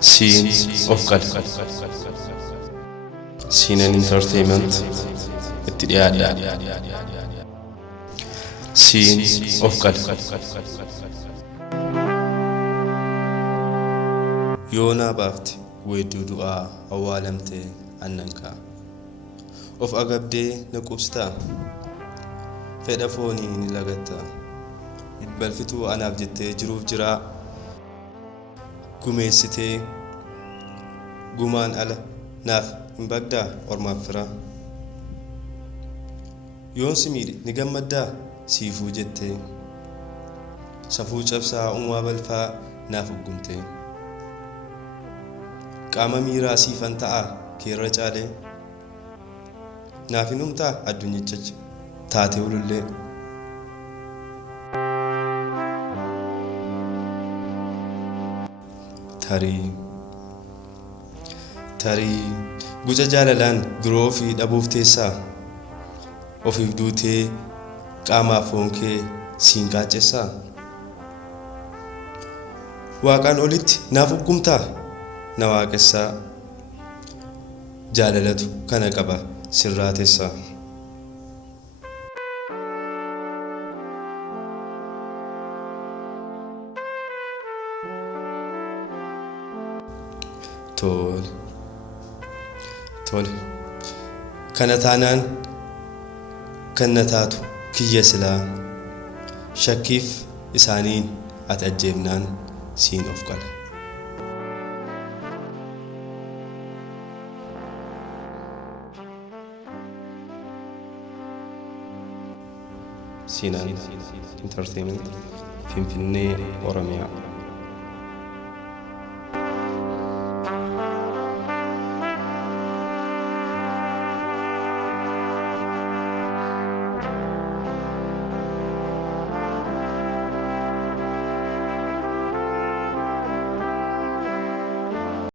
Scene of Qalb. Scene and Entertainment itti dhiyaadha. Scene of Qalb. Yoona baafti weedduu du'aa awwaalamtee annankaa of agabdee na qubstaa fedha foonii ni lagatta balfituu anaaf jettee jiruuf jiraa gumeessitee gumaan ala naaf hin bagdaa ormaaf fira yoon si miidhe ni gammaddaa siifuu jettee safuu cabsaa uumaa balfaa naaf uggumtee qaama miiraa siifan ta'a keerra caalee naaf hin humtaa addunyichachi taatee ulullee tarii guca jaalalaan duroo fi dhabuuf teessaa ofiif duutee qaamaa foon kee siin qaacessaa waaqaan olitti naaf uggumtaa na waaqessaa jaalalatu kana qaba sirraa teessaa tole kana taanaan kan na taatu kiyya silaa shakkiif isaaniin ati ajjeefnaan siin of qala Scene and Entertainment Finfinnee Oromiyaa